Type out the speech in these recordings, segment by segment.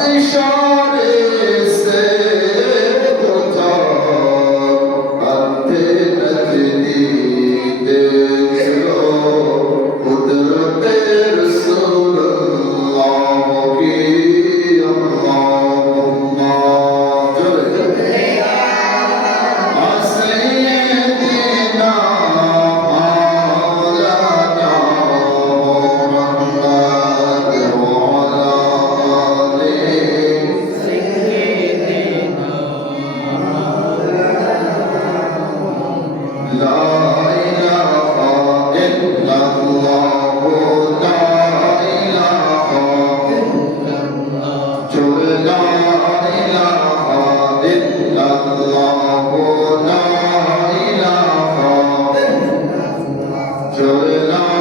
প্রতিশোধ Jai Ram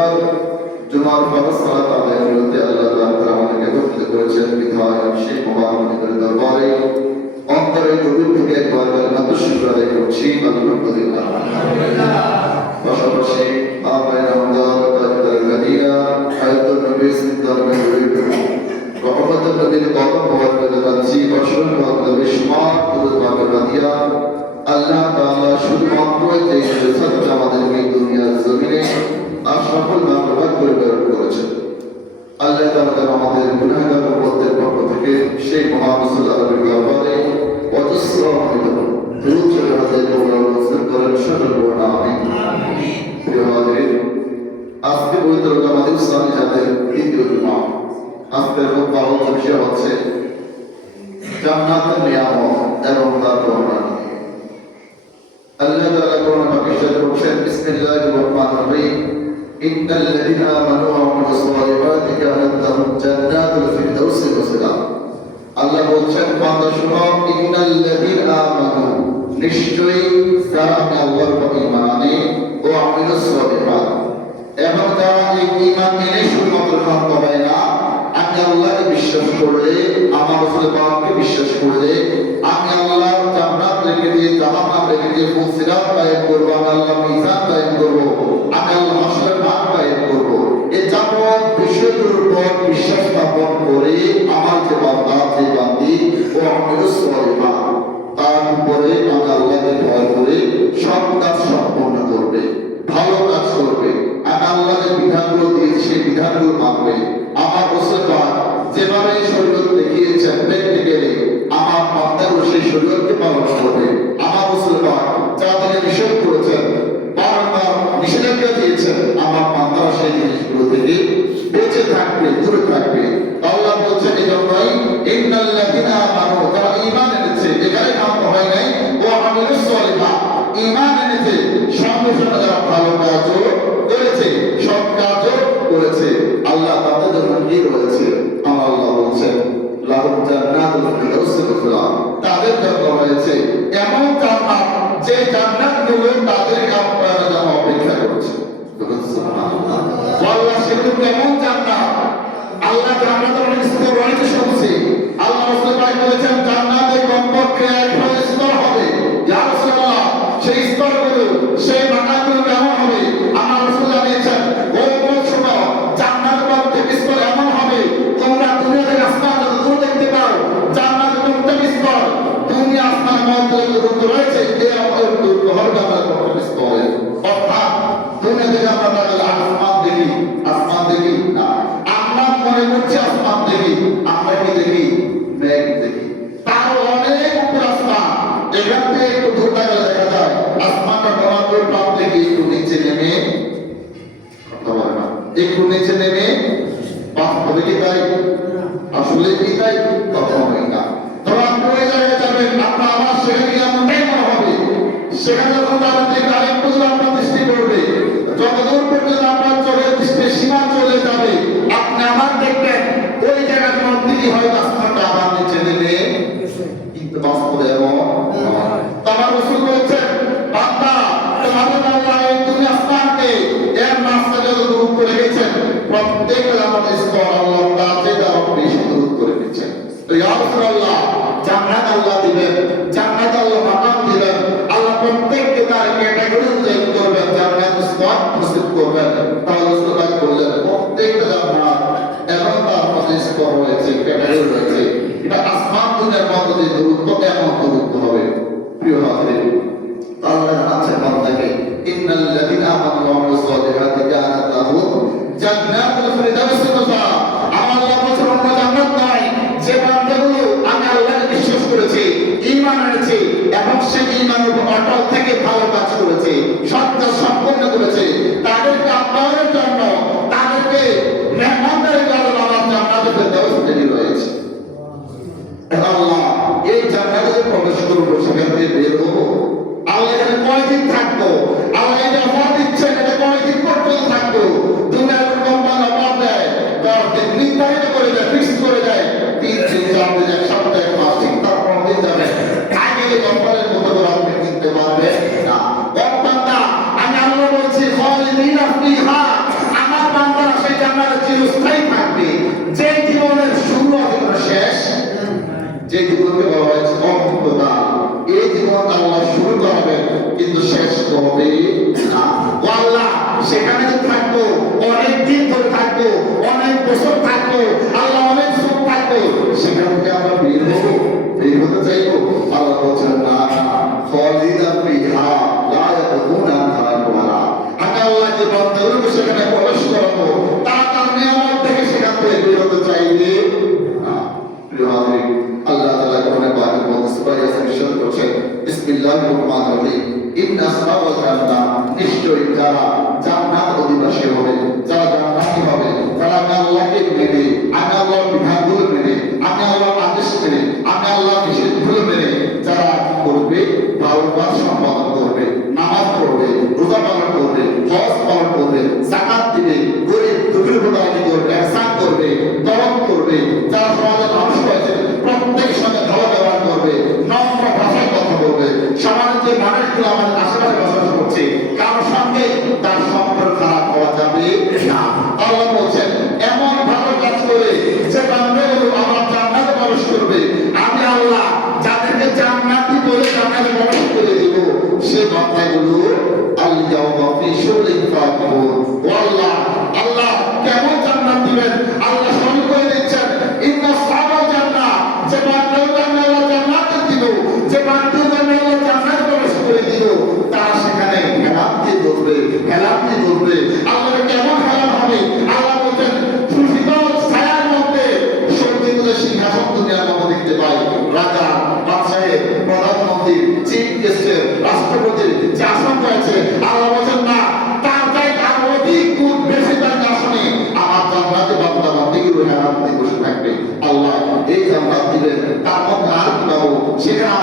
এবার জুমার ফরজ সালাত আদায় করতে আল্লাহ তাআলা আমাদেরকে তৌফিক করেছেন বিধায় সেই মোবারকের দরবারে অন্তরে গভীর থেকে একবার আল্লাহর শুকর আদায় করছি আলহামদুলিল্লাহ পাশাপাশি আমায় রমজান তাদের গাদিরা হায়াতুল নবী সাল্লাল্লাহু আলাইহি ওয়া সাল্লাম রহমতুল নবীর কলম মোবারকে জানাচ্ছি অসংখ্য নবী সুমাত তাদের গাদিরা আল্লাহ আজকে আমাদের খুব ভালো বিষয় হচ্ছে জান্নাতের নিয়ামক এবং তার আল্লাহ তাআলা নিশ্চয়ই যারা আমি আল্লাহর প্রতি ঈমান আনে ও এবং আল্লাহকে বিশ্বাস করলে, আমার বিশ্বাস করলে দিয়ে ফুলসিরাত কায়েম করব, আমি আল্লাহ মিজান কায়েম করব, আমি আল্লাহ হাসরের মাঠ কায়েম করব। এই যাবত বিষয়গুলোর উপর বিশ্বাস স্থাপন করে আমার যে বান্দা যে যে একটু নিচে নেমে একটু নিচে নেমে বাস্তবে কি তাই? আসলে কি তাই? কখনোই না। আপনার আমার সেখানে আমার মনে যখন আপনার দৃষ্টি পড়বে। যত দূর পর্যন্ত আপনার চোখের দৃষ্টি সীমা চলে যাবে, আপনি আবার দেখবেন, ওই জায়গার কি হয় আসমানটা আবার স্তর রয়েছে ক্যাটাগরি রয়েছে এটা আসমান দুনিয়ার মধ্যে দূরত্ব এমন দূরত্ব হবে? প্রিয় হাজির, আল্লাহ জানাচ্ছেন বান্দাকে ইন্নাল লাযিনা আমানু ওয়া আমিলুস সালিহাতি কানাত জান্নাতুল ফিরদাউস নুজুলা আমার আল্লাহ বলছেন অন্য জান্নাত নয়। যে বান্দাগুলো আমি আল্লাহকে বিশ্বাস করেছি, ঈমান এনেছি, এবং সেই ঈমানের উপর অটল থেকে ভালো কাজ করেছে। সৎ কাজ সেখানে যে থাকব, অনেক দিন ধরে থাকব, অনেক বছর থাকব, আল্লাহ অনেক সুখ থাকব সেখান থেকে আমরা বের হব, বের হতে চাইব। আল্লাহ বলছেন, না, খালিদা ফিহা, লা আনহা ওয়ালা। আমি আল্লাহ যে বান্দাগুলোকে সেখানে প্রবেশ করাবো, তার কারণে আমার থেকে সেখান থেকে বের হতে চাইবে। আল্লাহ তাআলা কোরআনে পাকের মধ্যে সূরা ইয়াসিন ইরশাদ করেছেন বিসমিল্লাহির রহমানির রহিম। ইন্না জান্নাহ নিশ্চয়ই যারা জান্নাত অধিবাসী দুনিয়ার মধ্যে দেখতে পাই রাজা বাদশাহের প্রধানমন্ত্রীর চিফ গেস্টের রাষ্ট্রপতির যে আসন রয়েছে আল্লাহ বলছেন না, তার চাই আরও অধিক গুণ বেশি তার আসনে আমার জান্নাতে বান্দা বান্দিগুলো হেরাত বসে থাকবে। আল্লাহ এই জান্নাত দিলেন তার মধ্যে আর কি সেখানে